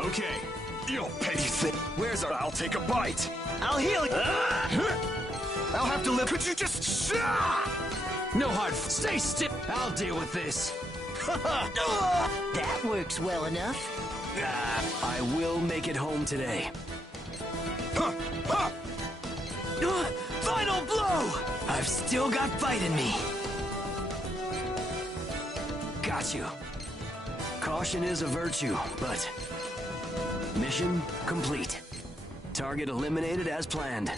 Okay. You'll pay thing. Where's our... I'll take a bite. I'll heal you. I'll have to live. Could you just... No hard... Stay still. I'll deal with this. That works well enough. I will make it home today. Final blow! I've still got fight in me. Got you. Caution is a virtue, but... Mission complete. Target eliminated as planned.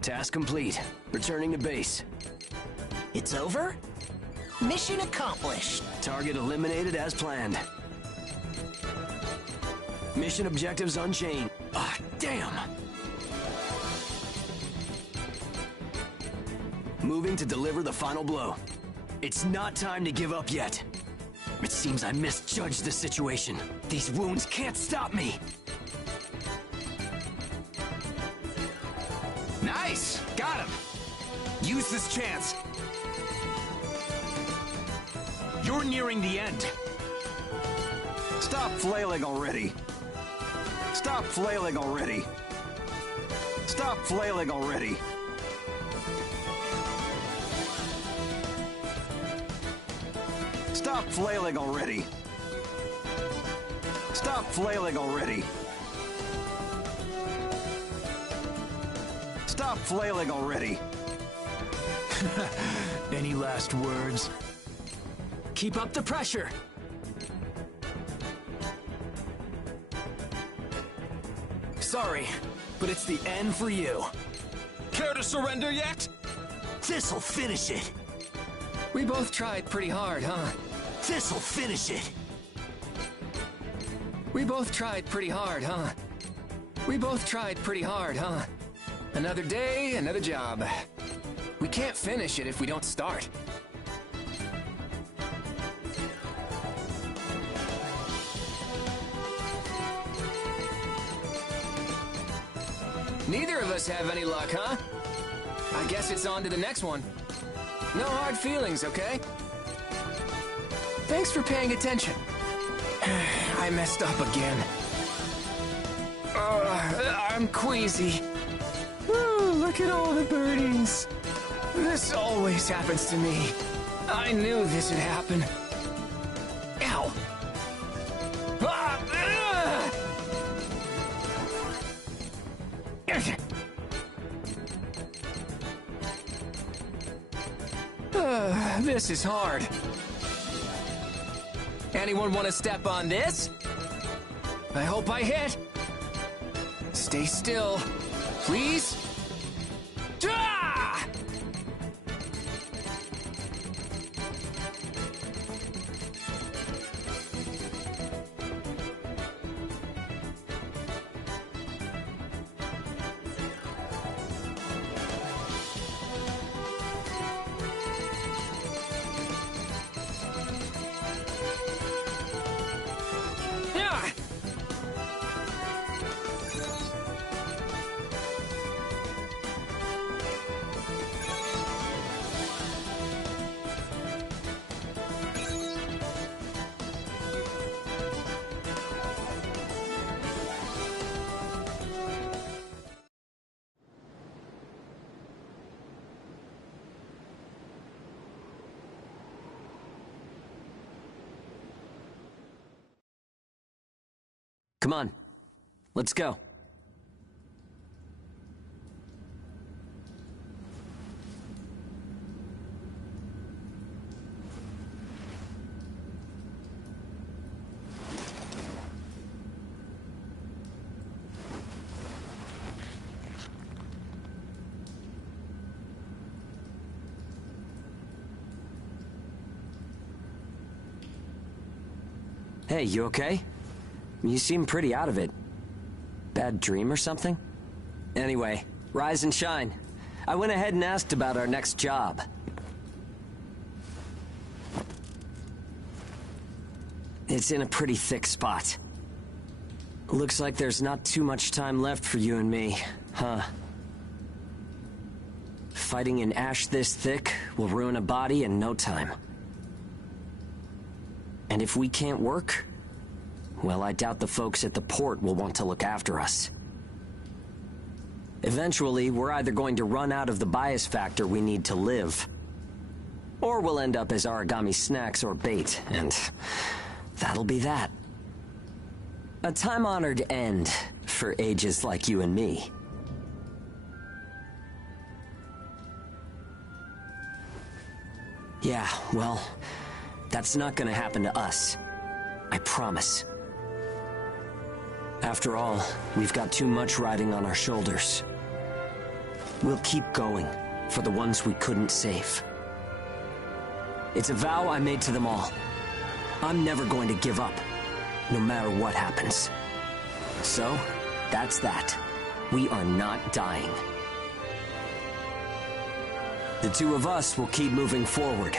Task complete. Returning to base. It's over? Mission accomplished. Target eliminated as planned. Mission objectives unchanged. Ah, damn! Moving to deliver the final blow. It's not time to give up yet. It seems I misjudged the situation. These wounds can't stop me. Nice! Got him! Use this chance. You're nearing the end. Stop flailing already. Stop flailing already. Stop flailing already. Stop flailing already. Stop flailing already. Stop flailing already. Any last words? Keep up the pressure. Sorry, but it's the end for you. Care to surrender yet? This'll finish it. We both tried pretty hard, huh? This'll finish it. We both tried pretty hard, huh? We both tried pretty hard, huh? Another day, another job. We can't finish it if we don't start. Neither of us have any luck, huh? I guess it's on to the next one. No hard feelings, okay? Thanks for paying attention. I messed up again. I'm queasy. Ooh, look at all the birdies. This always happens to me. I knew this would happen. Ow! This is hard. Anyone want to step on this? I hope I hit. Stay still, please. Ah! Come on, let's go. Hey, you okay? You seem pretty out of it. Bad dream or something? Anyway, rise and shine. I went ahead and asked about our next job. It's in a pretty thick spot. Looks like there's not too much time left for you and me, huh? Fighting an ash this thick will ruin a body in no time. And if we can't work, well, I doubt the folks at the port will want to look after us. Eventually, we're either going to run out of the bias factor we need to live, or we'll end up as origami snacks or bait, and that'll be that. A time-honored end for ages like you and me. Yeah, well, that's not gonna happen to us. I promise. After all, we've got too much riding on our shoulders. We'll keep going for the ones we couldn't save. It's a vow I made to them all. I'm never going to give up, no matter what happens. So, that's that. We are not dying. The two of us will keep moving forward,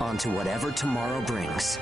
onto whatever tomorrow brings.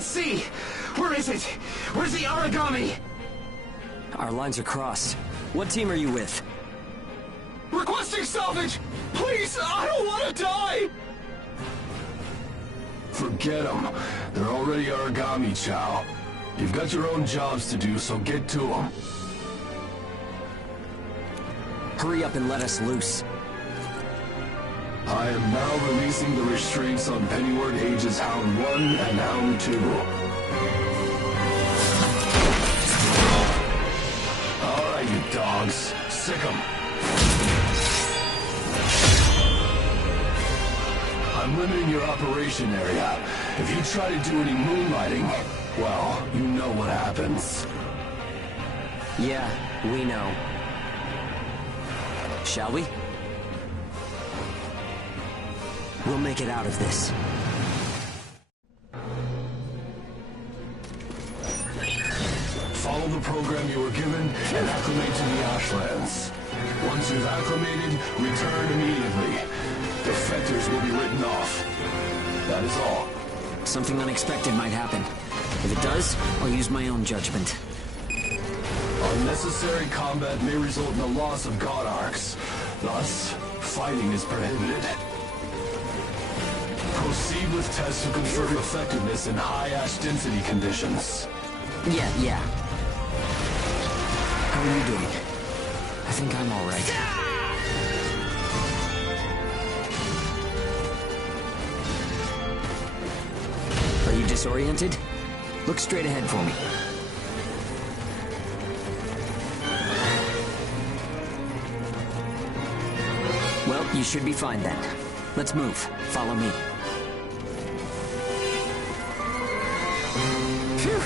can't see! Where is it? Where's the origami? Our lines are crossed. What team are you with? Requesting salvage! Please, I don't want to die! Forget them. They're already origami, Chow. You've got your own jobs to do, so get to them. Hurry up and let us loose. I am now releasing the restraints on Pennyward Ages Hound 1 and Hound 2. Alright, you dogs. Sick 'em. I'm limiting your operation area. If you try to do any moonlighting, well, you know what happens. Yeah, we know. Shall we? We'll make it out of this. Follow the program you were given and acclimate to the Ashlands. Once you've acclimated, return immediately. Defectors will be written off. That is all. Something unexpected might happen. If it does, I'll use my own judgment. Unnecessary combat may result in the loss of god arcs. Thus, fighting is prohibited. Proceed with tests to confirm effectiveness in high ash density conditions. Yeah. How are you doing? I think I'm all right. Are you disoriented? Look straight ahead for me. Well, you should be fine then. Let's move. Follow me. Phew.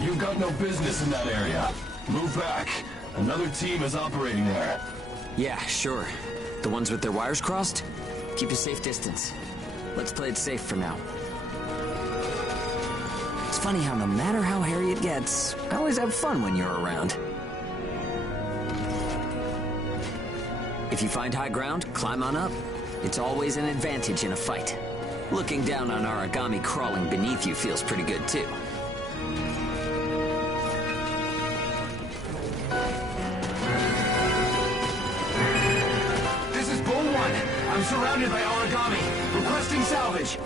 You've got no business in that area. Move back. Another team is operating there. Yeah, sure. The ones with their wires crossed? Keep a safe distance. Let's play it safe for now. It's funny how no matter how hairy it gets, I always have fun when you're around. If you find high ground, climb on up. It's always an advantage in a fight. Looking down on origami crawling beneath you feels pretty good too. I'm surrounded by origami. Requesting salvage.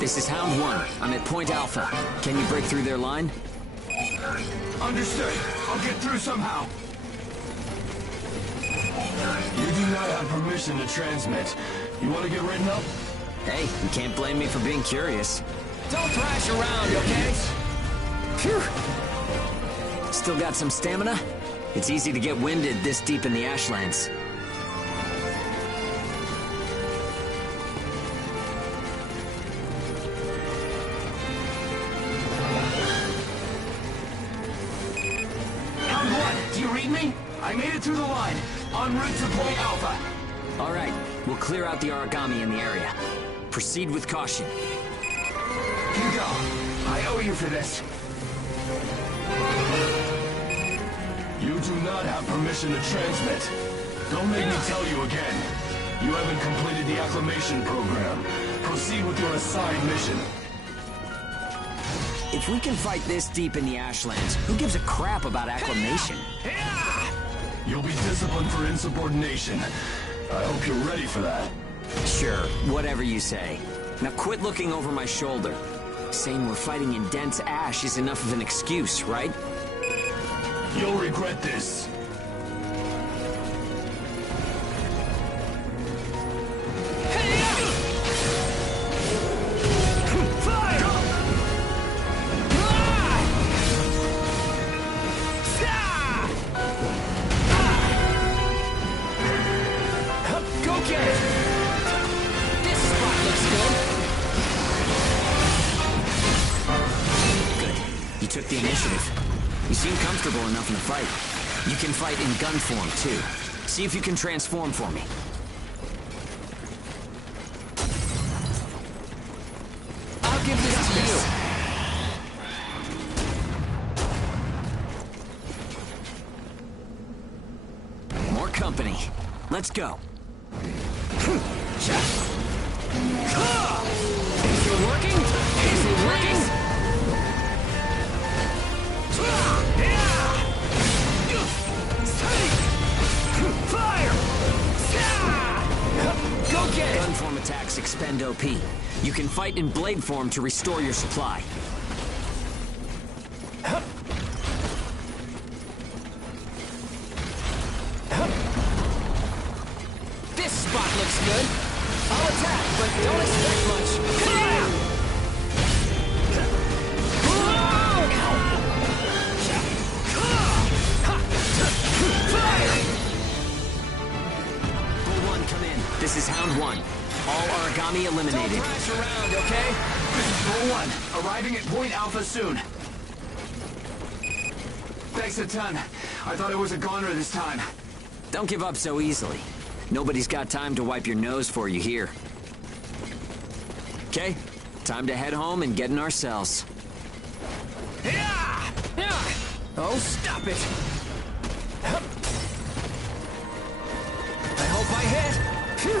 This is Hound 1. I'm at Point Alpha. Can you break through their line? Understood. I'll get through somehow. You do not have permission to transmit. You want to get written up? Hey, you can't blame me for being curious. Don't thrash around, okay? Phew! Still got some stamina? It's easy to get winded this deep in the Ashlands. I made it through the line, en route to Point Alpha. All right, we'll clear out the origami in the area. Proceed with caution. Hugo, I owe you for this. You do not have permission to transmit. Don't make me tell you again. You haven't completed the acclimation program. Proceed with your assigned mission. If we can fight this deep in the Ashlands, who gives a crap about acclimation? You'll be disciplined for insubordination. I hope you're ready for that. Sure, whatever you say. Now quit looking over my shoulder. Saying we're fighting in dense ash is enough of an excuse, right? You'll regret this. Took the initiative. You seem comfortable enough in the fight. You can fight in gun form, too. See if you can transform for me. I'll give this to you. company. Let's go. Is it working? Is it working? Fire! Go get it! Gun form attacks expend OP. You can fight in blade form to restore your supply. This spot looks good. I'll attack, but don't expect much. Fire! Bull 1, come in. This is Hound 1. All origami eliminated. Don't thrash around, okay? Bull 1, arriving at Point Alpha soon. Thanks a ton. I thought I was a goner this time. Don't give up so easily. Nobody's got time to wipe your nose for you here. Okay, time to head home and get in our cells. Oh, stop it! I hope I hit! Phew.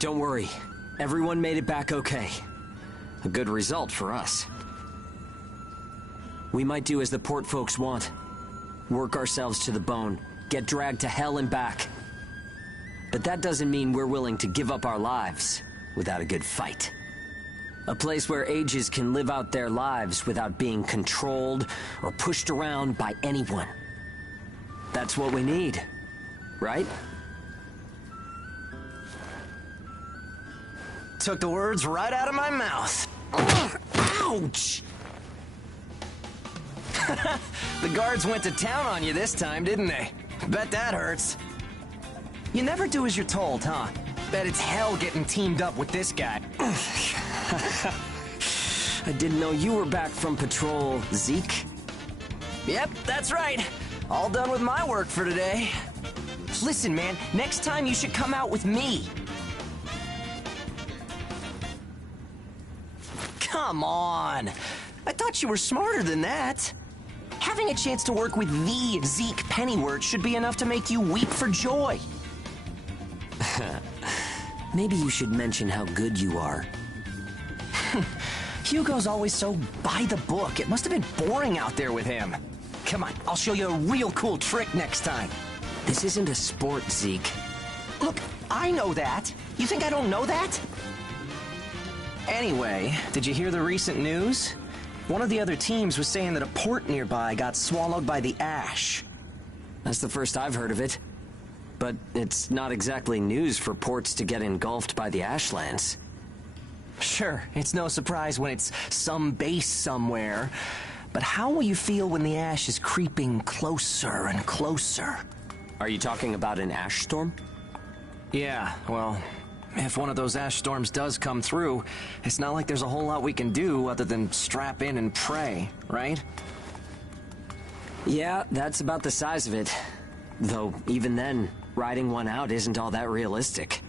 Don't worry. Everyone made it back okay. A good result for us. We might do as the port folks want. Work ourselves to the bone. Get dragged to hell and back. But that doesn't mean we're willing to give up our lives without a good fight. A place where ages can live out their lives without being controlled or pushed around by anyone. That's what we need, right? Took the words right out of my mouth. Ouch! The guards went to town on you this time, didn't they? Bet that hurts. You never do as you're told, huh? Bet it's hell getting teamed up with this guy. I didn't know you were back from patrol, Zeke. Yep, that's right. All done with my work for today. Listen, man, next time you should come out with me. Come on. I thought you were smarter than that. Having a chance to work with the Zeke Pennyworth should be enough to make you weep for joy. Maybe you should mention how good you are. Hugo's always so by the book. It must have been boring out there with him. Come on, I'll show you a real cool trick next time. This isn't a sport, Zeke. Look, I know that. You think I don't know that? Anyway, did you hear the recent news? One of the other teams was saying that a port nearby got swallowed by the ash. That's the first I've heard of it. But it's not exactly news for ports to get engulfed by the ashlands. Sure, it's no surprise when it's some base somewhere. But how will you feel when the ash is creeping closer and closer? Are you talking about an ash storm? Yeah, well, if one of those ash storms does come through, it's not like there's a whole lot we can do other than strap in and pray, right? Yeah, that's about the size of it. Though, even then, riding one out isn't all that realistic.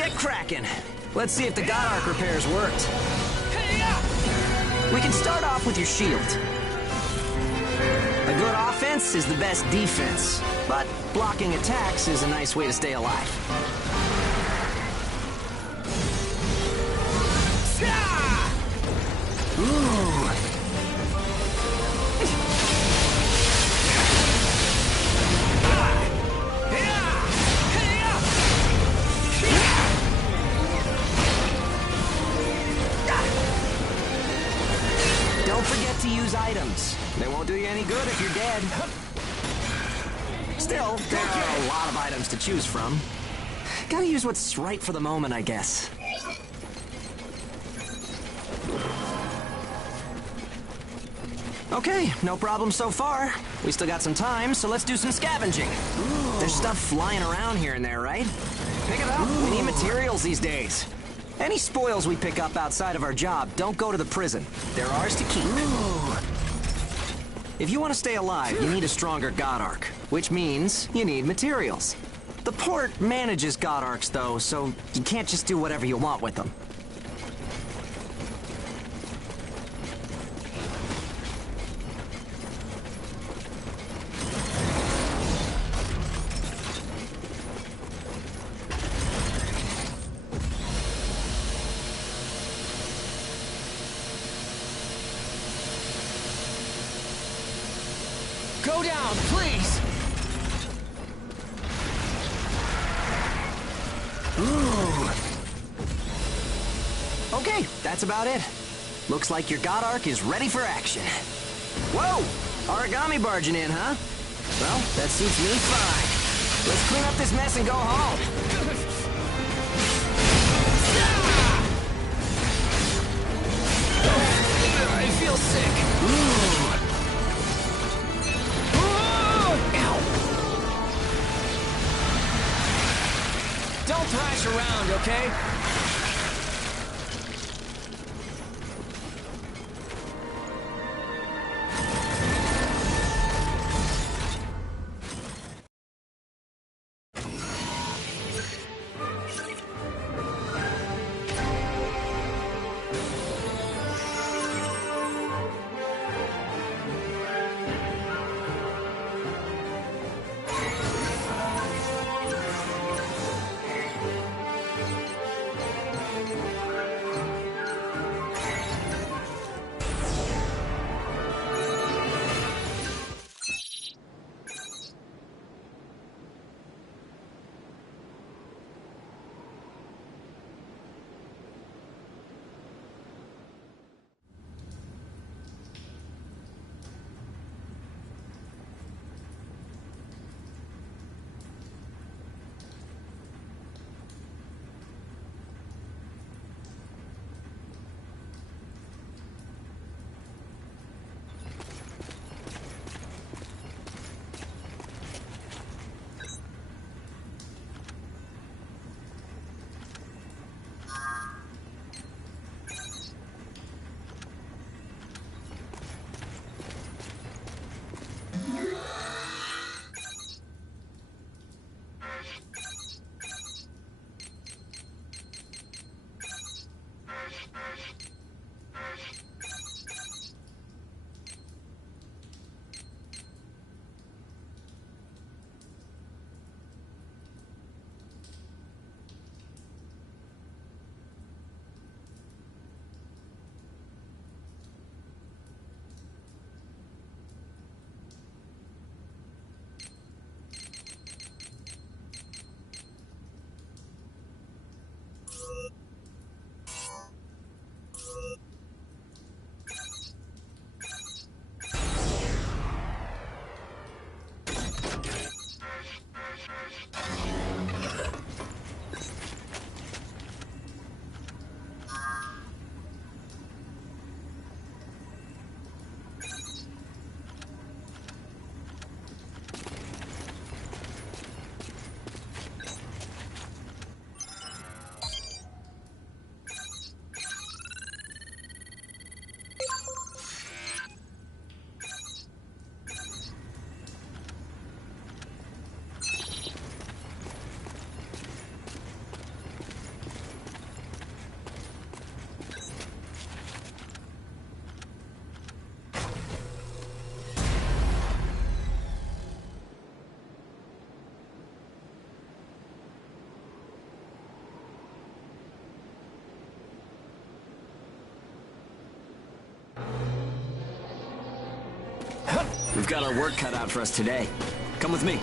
get cracking. Let's see if the God Arc repairs worked. We can start off with your shield. A good offense is the best defense, but blocking attacks is a nice way to stay alive. Ooh. Don't forget to use items. They won't do you any good if you're dead. Still, there are a lot of items to choose from. Gotta use what's right for the moment, I guess. Okay, no problem so far. We still got some time, so let's do some scavenging. There's stuff flying around here and there, right? Pick it up. We need materials these days. Any spoils we pick up outside of our job don't go to the prison. They're ours to keep. If you want to stay alive, you need a stronger God Arc, which means you need materials. The port manages God Arcs, though, so you can't just do whatever you want with them. Go down, please! Ooh. Okay, that's about it. Looks like your God Arc is ready for action. Whoa! Origami barging in, huh? Well, that suits me fine. Let's clean up this mess and go home. I feel sick. Ooh. Don't thrash around, okay? We've got our work cut out for us today. Come with me.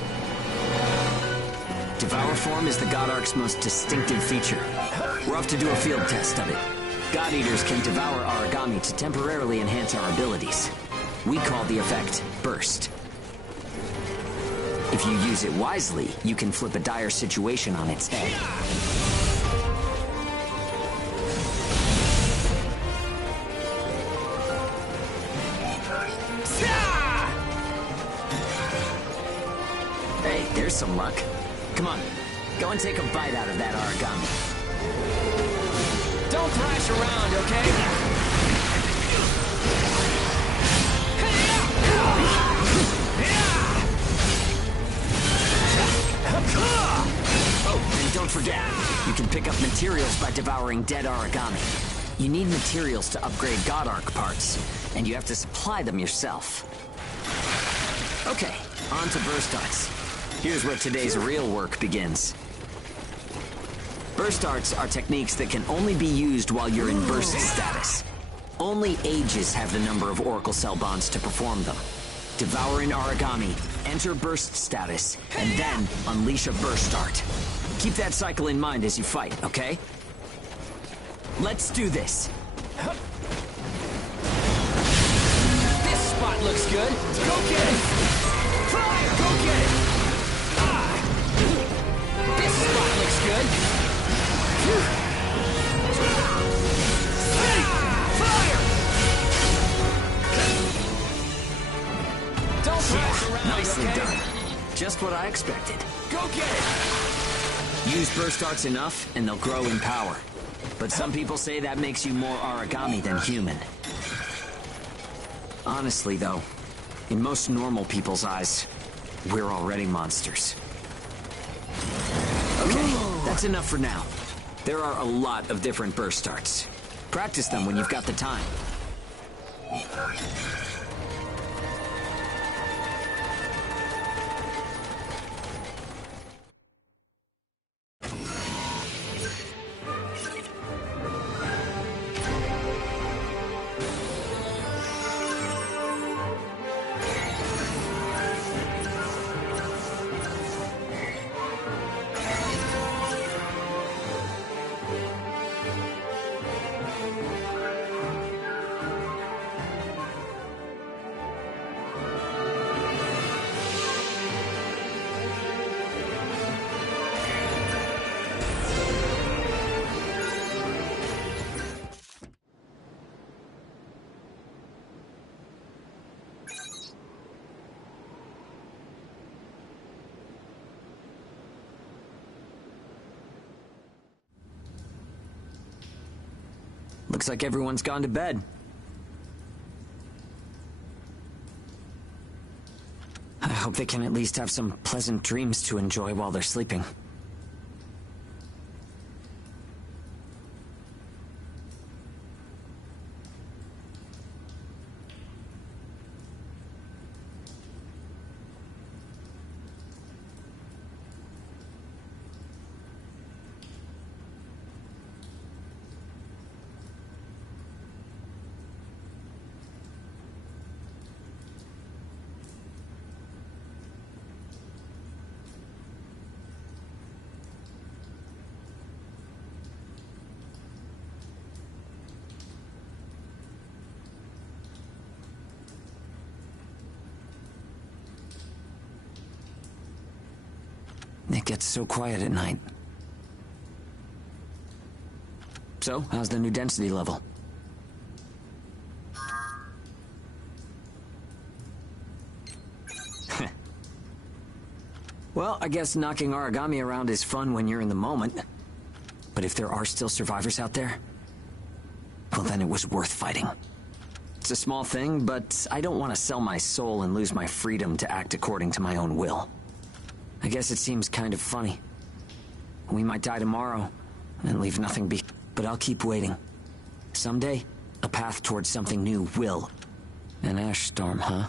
Devour form is the God Ark's most distinctive feature. We're off to do a field test of it. God Eaters can devour origami to temporarily enhance our abilities. We call the effect Burst. If you use it wisely, you can flip a dire situation on its head. Hey, there's some luck. Come on, go and take a bite out of that origami. Don't thrash around, okay? Oh, and don't forget, you can pick up materials by devouring dead origami. You need materials to upgrade God Ark parts, and you have to supply them yourself. Okay, on to burst arts. Here's where today's real work begins. Burst arts are techniques that can only be used while you're in burst status. Only Ages have the number of Oracle Cell bonds to perform them. Devour an origami, enter burst status, and then unleash a burst art. Keep that cycle in mind as you fight, okay? Let's do this. This spot looks good. Go get it! Fire! Go get it! This spot looks good. Fire! Don't thrash around, nicely done. Just what I expected. Go get it! Use burst arts enough, and they'll grow in power. But some people say that makes you more origami than human. Honestly, though, in most normal people's eyes, we're already monsters. Okay, that's enough for now. There are a lot of different burst starts. Practice them when you've got the time. Looks like everyone's gone to bed. I hope they can at least have some pleasant dreams to enjoy while they're sleeping. It gets so quiet at night. So, how's the new density level? Well, I guess knocking origami around is fun when you're in the moment. But if there are still survivors out there, well, then it was worth fighting. It's a small thing, but I don't want to sell my soul and lose my freedom to act according to my own will. I guess it seems kind of funny. We might die tomorrow and leave nothing behind. But I'll keep waiting. Someday, a path towards something new will. An ash storm, huh?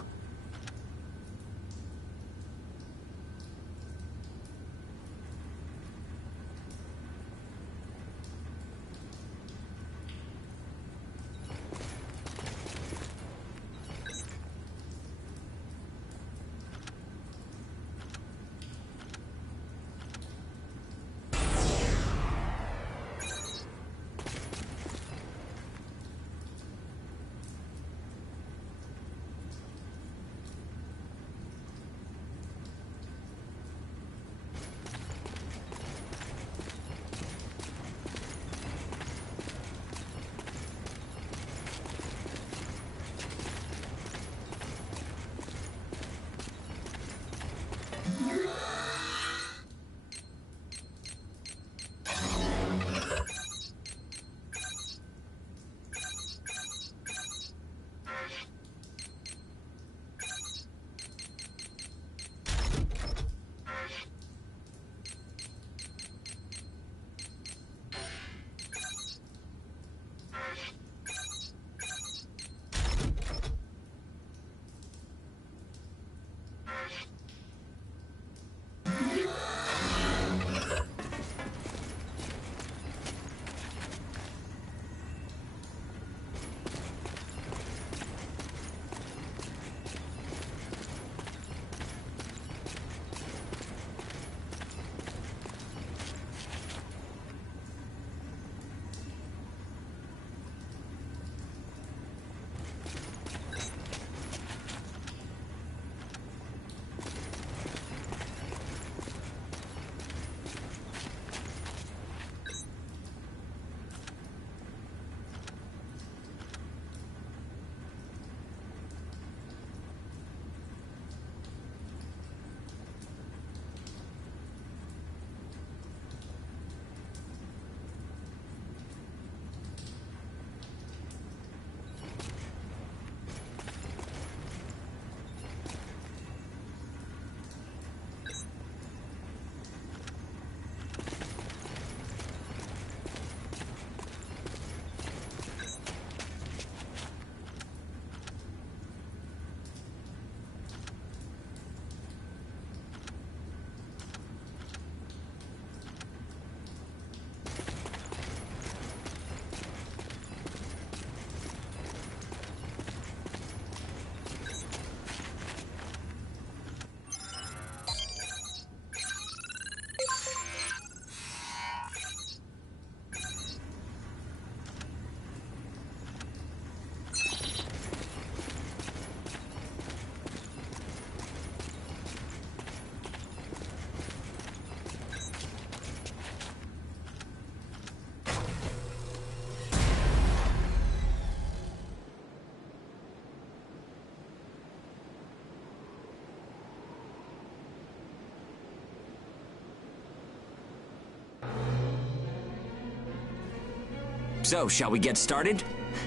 So, shall we get started?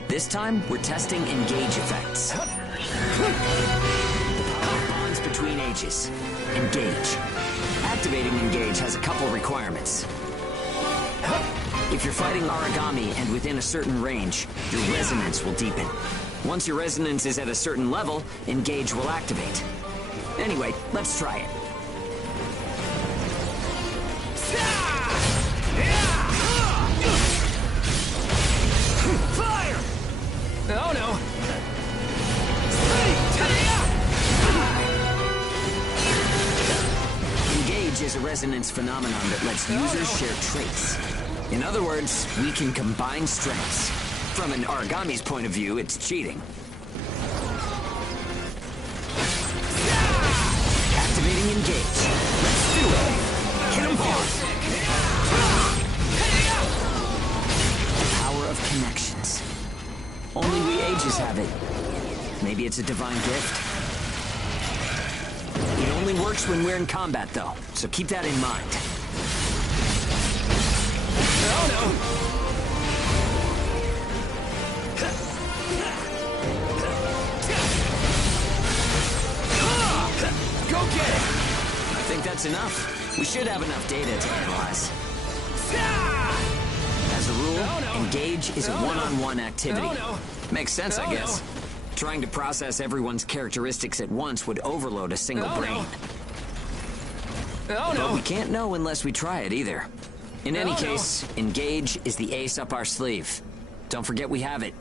This time, we're testing engage effects. The power bonds between ages. Engage. Activating engage has a couple requirements. If you're fighting origami and within a certain range, your resonance will deepen. Once your resonance is at a certain level, engage will activate. Anyway, let's try it. Fire! Oh no! Engage is a resonance phenomenon that lets users share traits. In other words, we can combine strengths. From an origami's point of view, it's cheating. Activating engage. Let's do it. Hit him hard. The power of connections. Only we ages have it. Maybe it's a divine gift. It only works when we're in combat, though, so keep that in mind. Oh no! Go get it! I think that's enough. We should have enough data to analyze. As a rule, engage is a one-on-one activity. Makes sense, I guess. Trying to process everyone's characteristics at once would overload a single brain. But we can't know unless we try it either. In any case, engage is the ace up our sleeve. Don't forget we have it.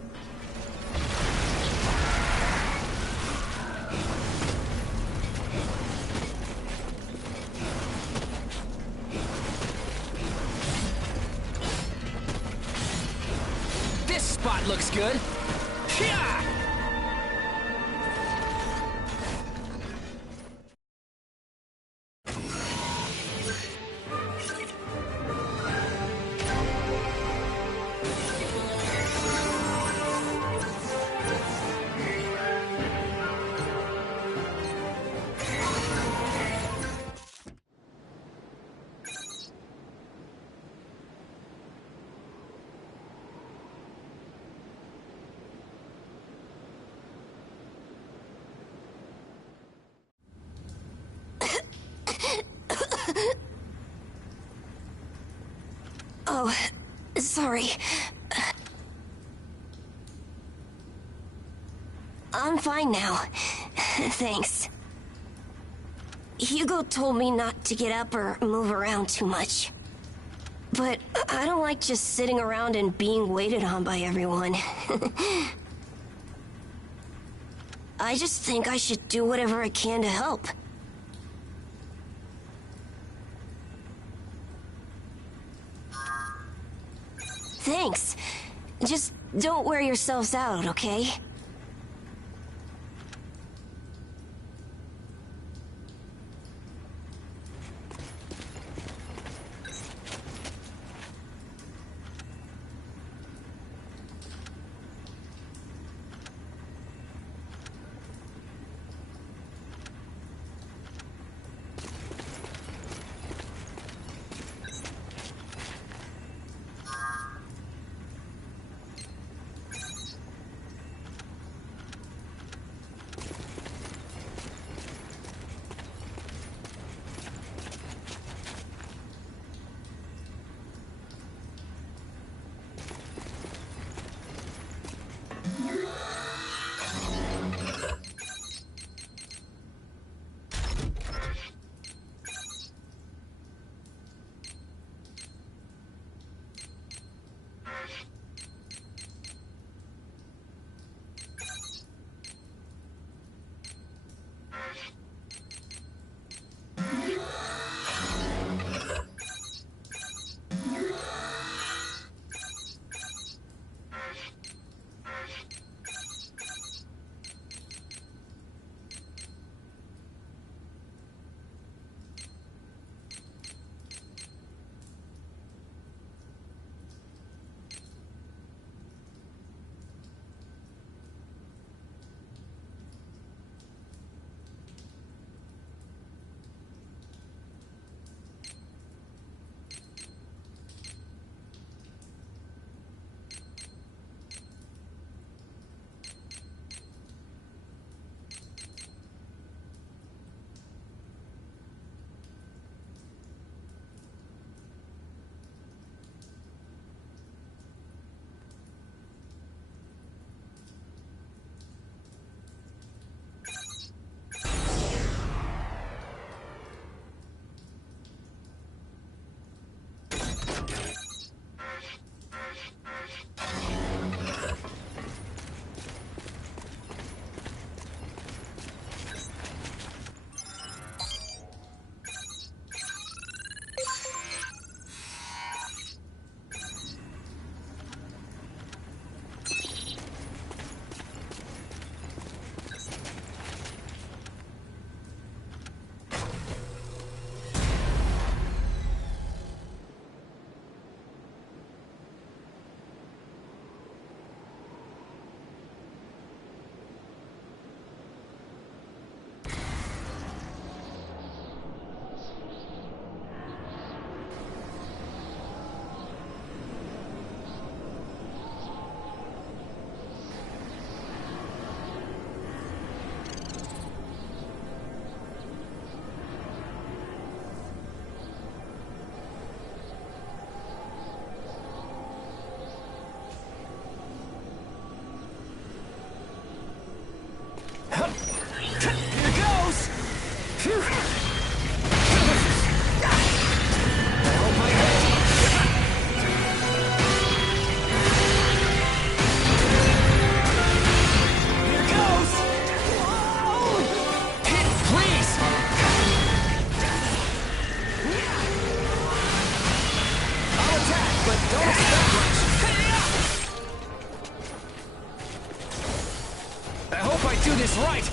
This spot looks good. Yeah! Oh, sorry. I'm fine now. Thanks. Hugo told me not to get up or move around too much. But I don't like just sitting around and being waited on by everyone. I just think I should do whatever I can to help. Thanks. Just don't wear yourselves out, okay? Here goes! Phew. I hope my head... Here goes! Whoa! Hit, please! I'll attack, but don't expect much. I hope I do this right!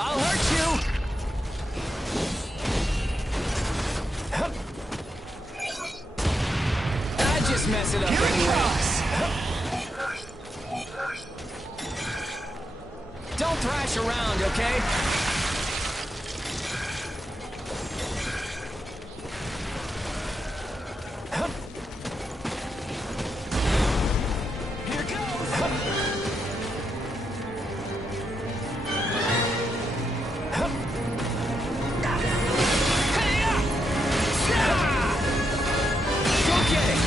I'll hurt you! I just mess it up anyway. Don't thrash around, okay? Here goes! Go get it!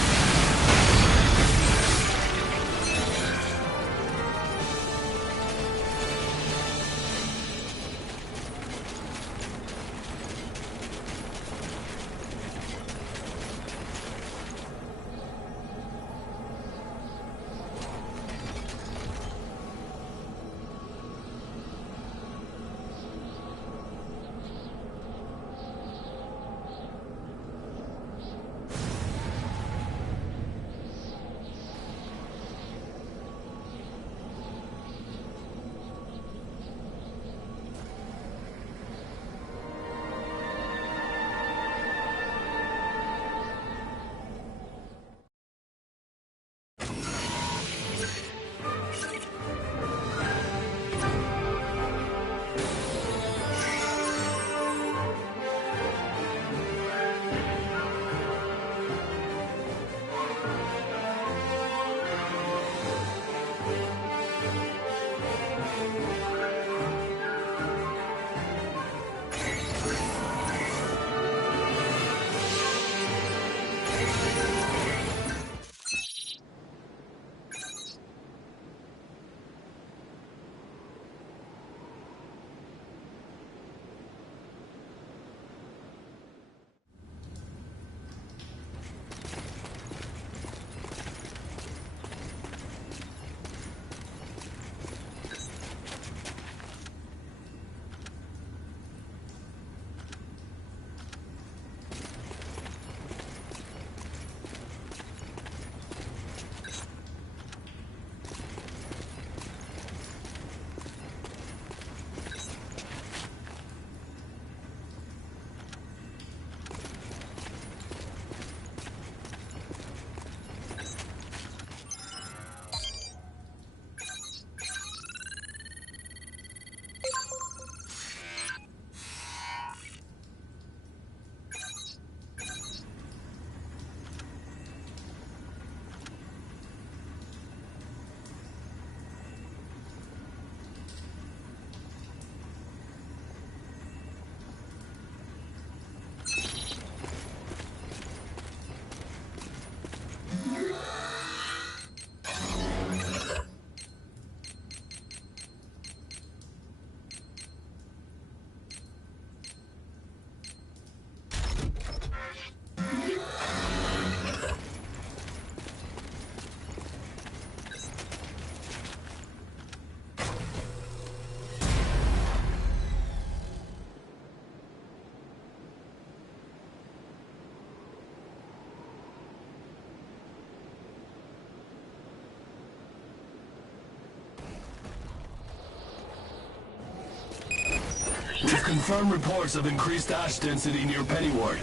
confirmed reports of increased ash density near Pennyward.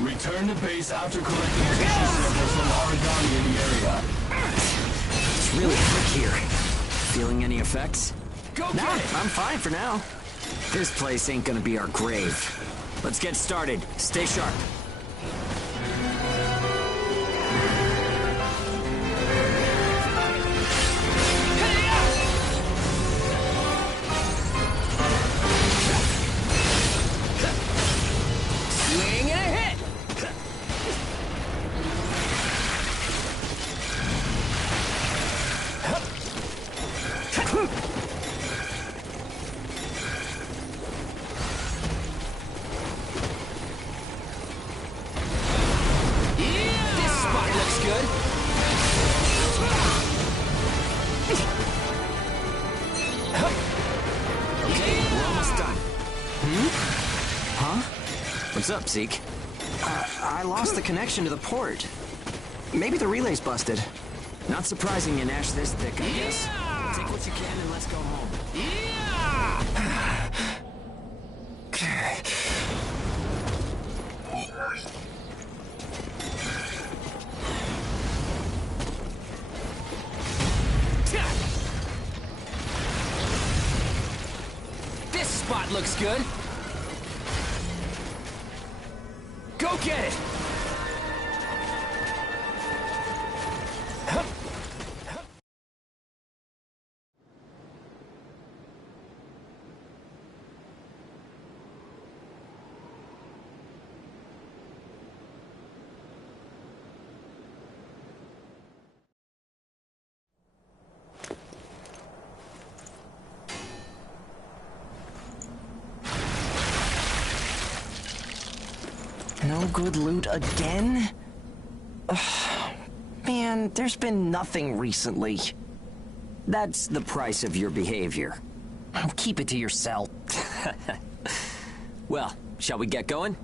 Return to base after collecting tissue samples from origami in the area. It's really thick here. Feeling any effects? Go Nah, get it! I'm fine for now. This place ain't gonna be our grave. Let's get started. Stay sharp. Swing and a hit! This spot looks good. Okay, we're almost done. Huh? What's up, Zeke? I lost the connection to the port. Maybe the relay's busted. Not surprising in ash this thick, I guess. Take what you can and let's go home. This spot looks good. Go get it! No good loot again? Ugh, man, there's been nothing recently. That's the price of your behavior. Keep it to yourself. Well, shall we get going?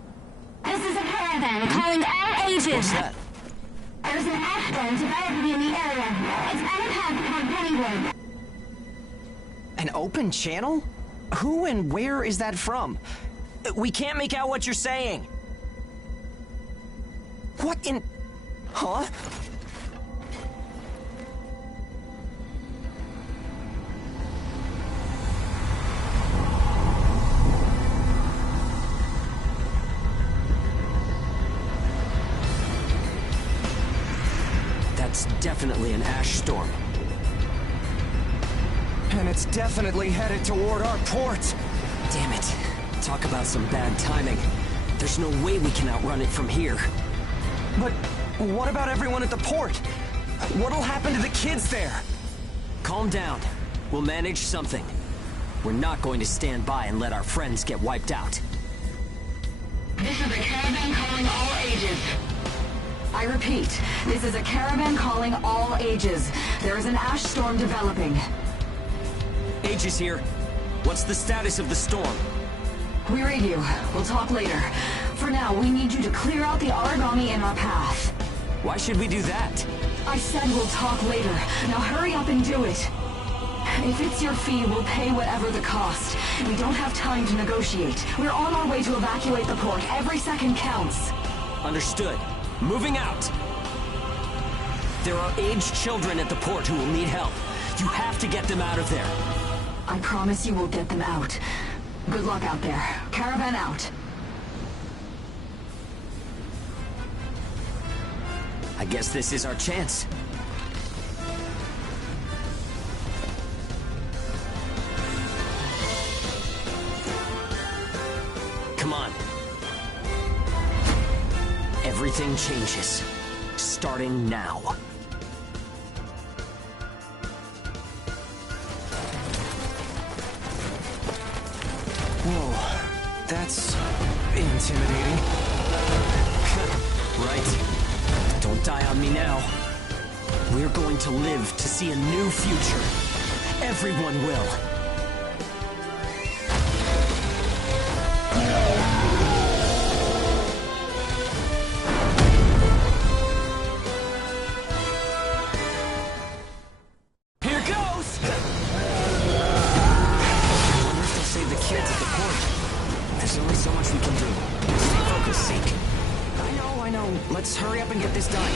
This is a caravan calling all ages. What's that? There's an ash dome developing in the area. It's on a path toward Pennyward. An open channel? Who and where is that from? We can't make out what you're saying. What in... Huh? That's definitely an ash storm. And it's definitely headed toward our port. Damn it. Talk about some bad timing. There's no way we can outrun it from here. But what about everyone at the port? What'll happen to the kids there? Calm down. We'll manage something. We're not going to stand by and let our friends get wiped out. This is a caravan calling all ages. I repeat, this is a caravan calling all ages. There is an ash storm developing. Age is here. What's the status of the storm? We read you. We'll talk later. For now, we need you to clear out the origami in our path. Why should we do that? I said we'll talk later. Now hurry up and do it. If it's your fee, we'll pay whatever the cost. We don't have time to negotiate. We're on our way to evacuate the port. Every second counts. Understood. Moving out. There are aged children at the port who will need help. You have to get them out of there. I promise you we'll get them out. Good luck out there. Caravan out. I guess this is our chance. Come on. Everything changes. Starting now. Whoa, that's intimidating. Right. Don't die on me now. We're going to live to see a new future. Everyone will. Here goes! I wonder if they'll save the kids at the port. Let's hurry up and get this done.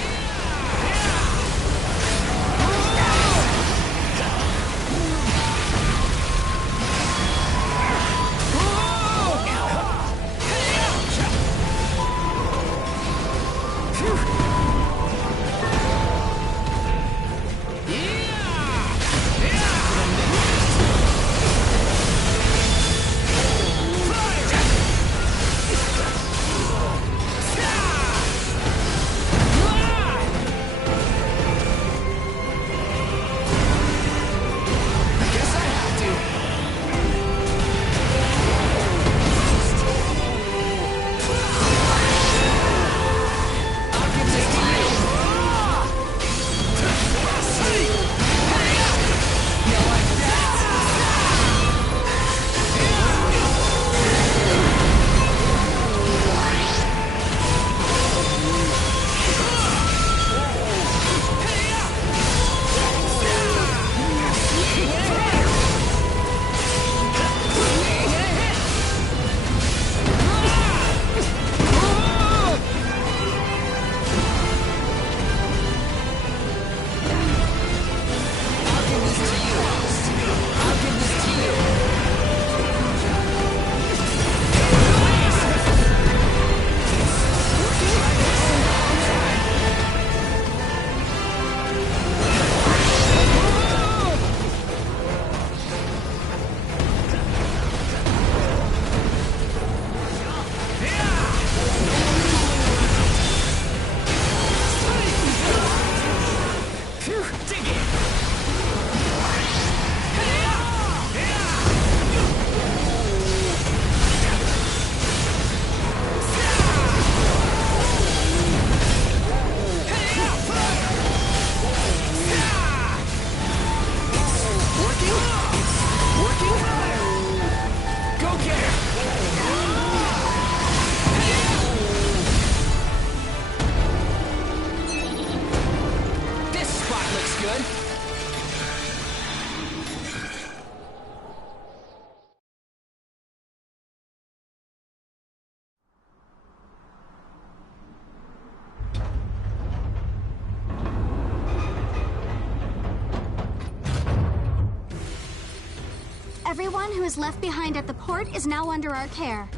Everyone who is left behind at the port is now under our care.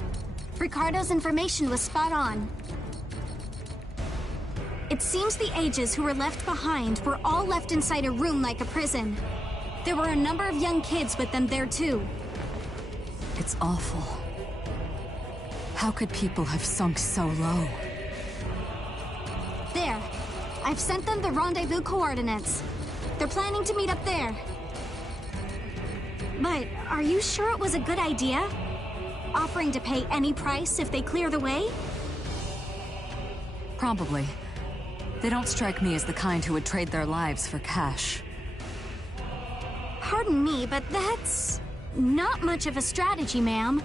Ricardo's information was spot on. It seems the ages who were left behind were all left inside a room like a prison. There were a number of young kids with them there too. It's awful. How could people have sunk so low? There. I've sent them the rendezvous coordinates. They're planning to meet up there. But are you sure it was a good idea? Offering to pay any price if they clear the way? Probably. They don't strike me as the kind who would trade their lives for cash. Pardon me, but that's not much of a strategy, ma'am.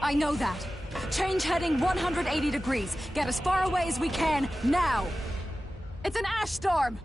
I know that. Change heading 180 degrees. Get as far away as we can, now! It's an ash storm!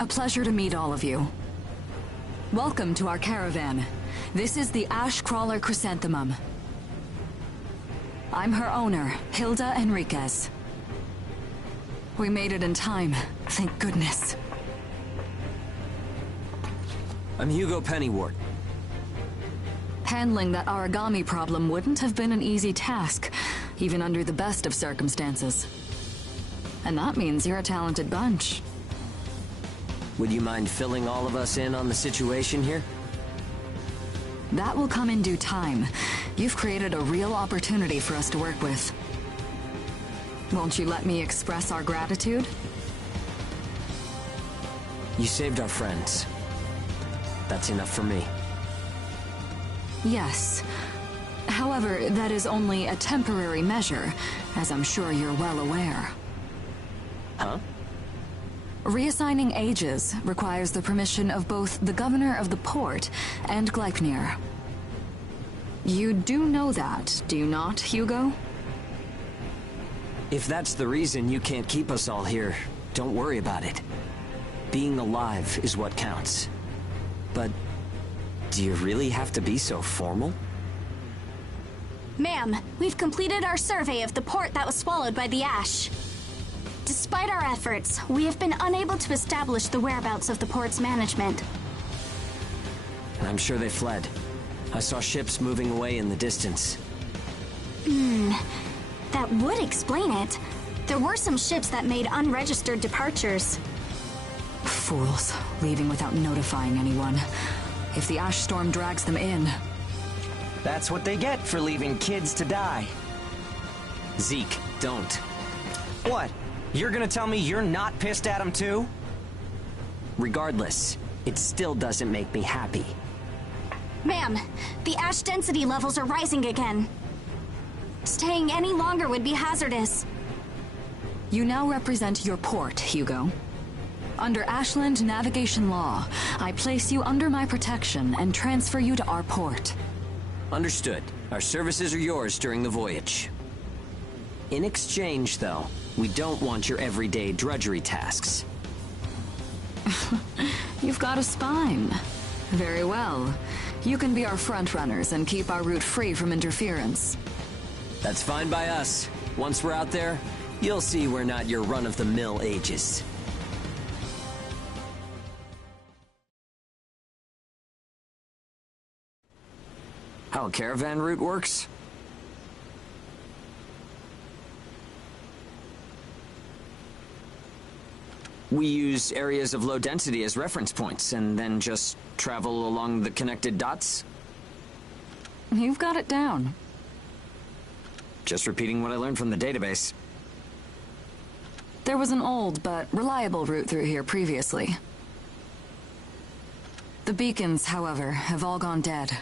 A pleasure to meet all of you. Welcome to our caravan. This is the Ash Crawler Chrysanthemum. I'm her owner, Hilda Enriquez. We made it in time, thank goodness. I'm Hugo Pennywort. Handling that origami problem wouldn't have been an easy task, even under the best of circumstances. And that means you're a talented bunch. Would you mind filling all of us in on the situation here? That will come in due time. You've created a real opportunity for us to work with. Won't you let me express our gratitude? You saved our friends. That's enough for me. Yes. However, that is only a temporary measure, as I'm sure you're well aware. Huh? Reassigning ages requires the permission of both the governor of the port and Gleipnir. You do know that, do you not, Hugo? If that's the reason you can't keep us all here, don't worry about it. Being alive is what counts. But do you really have to be so formal? Ma'am, we've completed our survey of the port that was swallowed by the ash. Despite our efforts, we have been unable to establish the whereabouts of the port's management. I'm sure they fled. I saw ships moving away in the distance. That would explain it. There were some ships that made unregistered departures. Fools, leaving without notifying anyone. If the ash storm drags them in... That's what they get for leaving kids to die. Zeke, don't. What? You're gonna tell me you're not pissed at him too? Regardless, it still doesn't make me happy. Ma'am, the ash density levels are rising again. Staying any longer would be hazardous. You now represent your port, Hugo. Under Ashland navigation law, I place you under my protection and transfer you to our port. Understood. Our services are yours during the voyage. In exchange, though, we don't want your everyday drudgery tasks. You've got a spine. Very well. You can be our front runners and keep our route free from interference. That's fine by us. Once we're out there, you'll see we're not your run-of-the-mill ages. How a caravan route works? We use areas of low density as reference points, and then just travel along the connected dots? You've got it down. Just repeating what I learned from the database. There was an old but reliable route through here previously. The beacons, however, have all gone dead.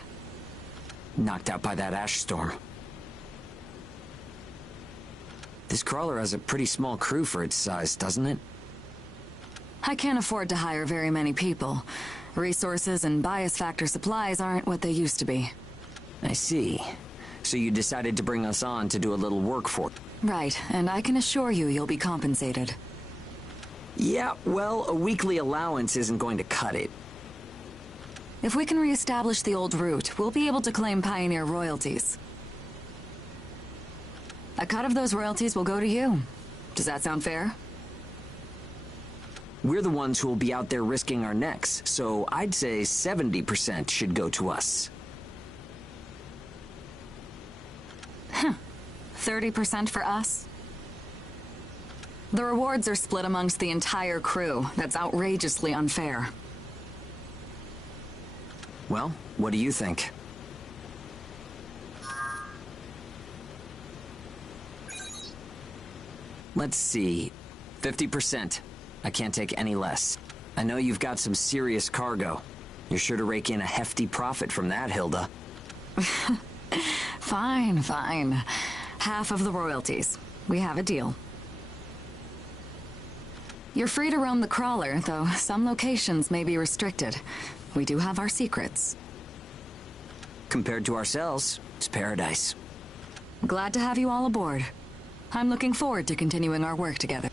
Knocked out by that ash storm. This crawler has a pretty small crew for its size, doesn't it? I can't afford to hire very many people. Resources and bias factor supplies aren't what they used to be. I see. So you decided to bring us on to do a little work for it. Right, and I can assure you you'll be compensated. Yeah, well, a weekly allowance isn't going to cut it. If we can reestablish the old route, we'll be able to claim Pioneer royalties. A cut of those royalties will go to you. Does that sound fair? We're the ones who will be out there risking our necks, so I'd say 70% should go to us. 30% for us? The rewards are split amongst the entire crew. That's outrageously unfair. Well, what do you think? Let's see. 50%. I can't take any less. I know you've got some serious cargo. You're sure to rake in a hefty profit from that, Hilda. Fine, fine. Half of the royalties. We have a deal. You're free to roam the crawler, though some locations may be restricted. We do have our secrets. Compared to ourselves, it's paradise. Glad to have you all aboard. I'm looking forward to continuing our work together.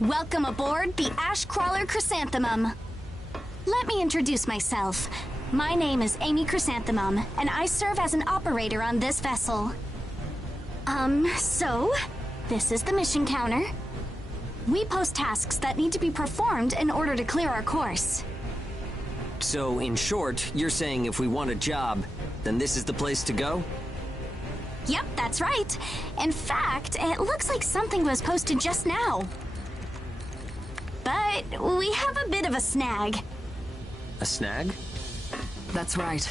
Welcome aboard the Ash Crawler Chrysanthemum. Let me introduce myself. My name is Amy Chrysanthemum, and I serve as an operator on this vessel. So, this is the mission counter. We post tasks that need to be performed in order to clear our course. So, in short, you're saying if we want a job, then this is the place to go? Yep, that's right. In fact, it looks like something was posted just now. But we have a bit of a snag. A snag? That's right.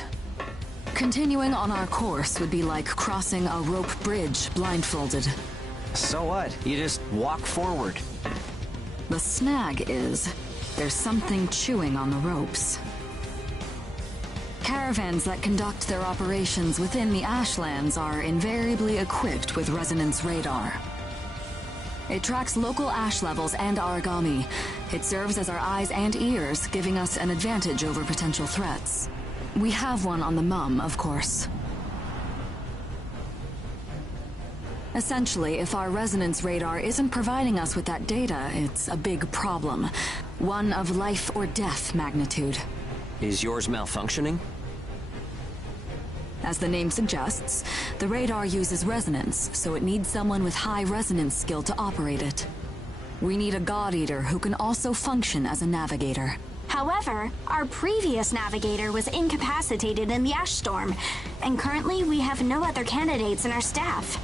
Continuing on our course would be like crossing a rope bridge blindfolded. So what? You just walk forward. The snag is, there's something chewing on the ropes. Caravans that conduct their operations within the Ashlands are invariably equipped with resonance radar. It tracks local ash levels and origami. It serves as our eyes and ears, giving us an advantage over potential threats. We have one on the Mum, of course. Essentially, if our resonance radar isn't providing us with that data, it's a big problem. One of life or death magnitude. Is yours malfunctioning? As the name suggests, the radar uses resonance, so it needs someone with high resonance skill to operate it. We need a God Eater who can also function as a navigator. However, our previous navigator was incapacitated in the ash storm, and currently we have no other candidates in our staff.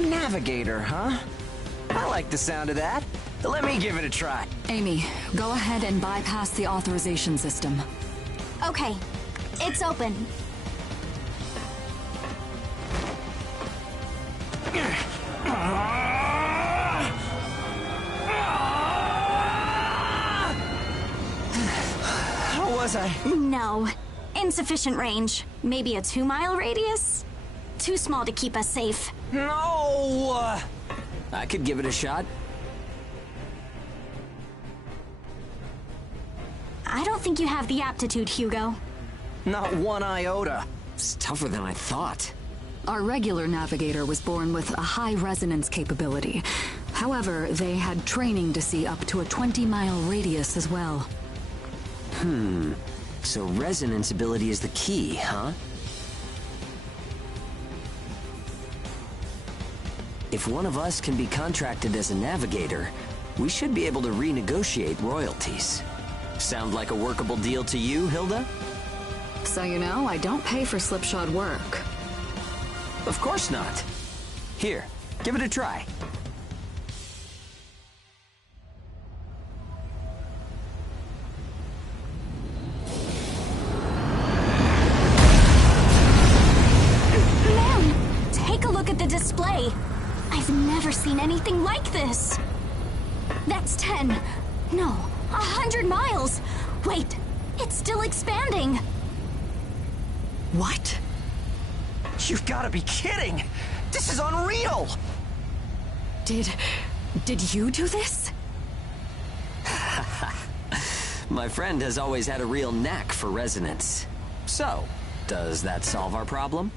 Navigator, huh? I like the sound of that. Let me give it a try. Amy, go ahead and bypass the authorization system. Okay, it's open. How was I? No. Insufficient range. Maybe a 2-mile radius? Too small to keep us safe. No! I could give it a shot. I don't think you have the aptitude, Hugo. Not one iota. It's tougher than I thought. Our regular navigator was born with a high resonance capability. However, they had training to see up to a 20-mile radius as well. So resonance ability is the key, huh? If one of us can be contracted as a navigator, we should be able to renegotiate royalties. Sound like a workable deal to you, Hilda? So you know, I don't pay for slipshod work. Of course not. Here, give it a try. Man, take a look at the display. I've never seen anything like this. That's 10. No, 100 miles. Wait, it's still expanding. What? You've got to be kidding! This is unreal! Did you do this? My friend has always had a real knack for resonance. So, does that solve our problem?